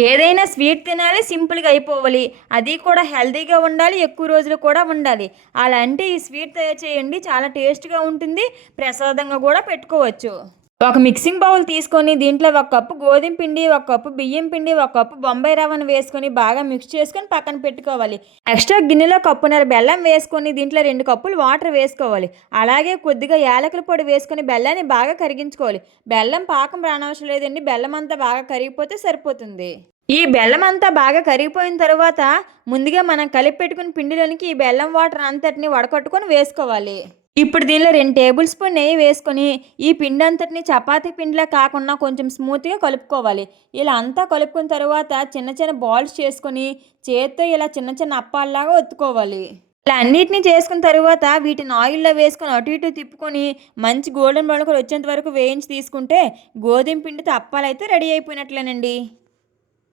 ఏదైనా స్వీట్ తినాలి, సింపుల్‌గా అయిపోవాలి. అది కూడా హెల్తీగా ఉండాలి, ఎక్కువ రోజులు కూడా ఉండాలి. అలా అంటే ఈ స్వీట్ తయారు చేయండి. చాలా టేస్ట్‌గా ఉంటుంది. ప్రసాదంగా కూడా పెట్టుకోవచ్చు. ఒక మిక్సింగ్ బౌల్ తీసుకొని దీంట్లో ఒక కప్పు గోధుమ పిండి, ఒక కప్పు బియ్యం పిండి, ఒక కప్పు బొంబాయి రవ్వను వేసుకొని బాగా మిక్స్ చేసుకొని పక్కన పెట్టుకోవాలి. ఎక్స్ట్రా గిన్నెలో కప్పున్నర బెల్లం వేసుకొని దీంట్లో 2 కప్పులు వాటర్ వేసుకోవాలి. అలాగే కొద్దిగా యాలకుల పొడి వేసుకొని బెల్లాన్ని బాగా కరిగించుకోవాలి. బెల్లం పాకం రానవసరం లేదండి. బెల్లం అంతా బాగా కరిగిపోతే సరిపోతుంది. ఈ బెల్లం అంతా బాగా కరిగిపోయిన తర్వాత ముందుగా మనం కలిపి పెట్టుకున్న పిండిలోనికి ఈ బెల్లం వాటర్ అంతటిని వడకట్టుకొని వేసుకోవాలి. ఇప్పుడు దీనిలో 2 టేబుల్ స్పూన్ నెయ్యి వేసుకొని ఈ పిండి అంతటిని చపాతీ పిండిలా కాకుండా కొంచెం స్మూత్‌గా కలుపుకోవాలి. ఇలా అంతా కలుపుకున్న తర్వాత చిన్న చిన్న బాల్స్ చేసుకొని చేత్తో ఇలా చిన్న చిన్న అప్పాల్లాగా ఒత్తుకోవాలి. ఇలా అన్నిటిని చేసుకున్న తరువాత వీటిని ఆయిల్‌లో వేసుకొని అటు ఇటు తిప్పుకొని మంచి గోల్డెన్ బ్రౌన్ కలర్ వచ్చేంత వరకు వేయించి తీసుకుంటే గోధుమ పిండితో అప్పాలైతే రెడీ అయిపోయినట్లేనండి.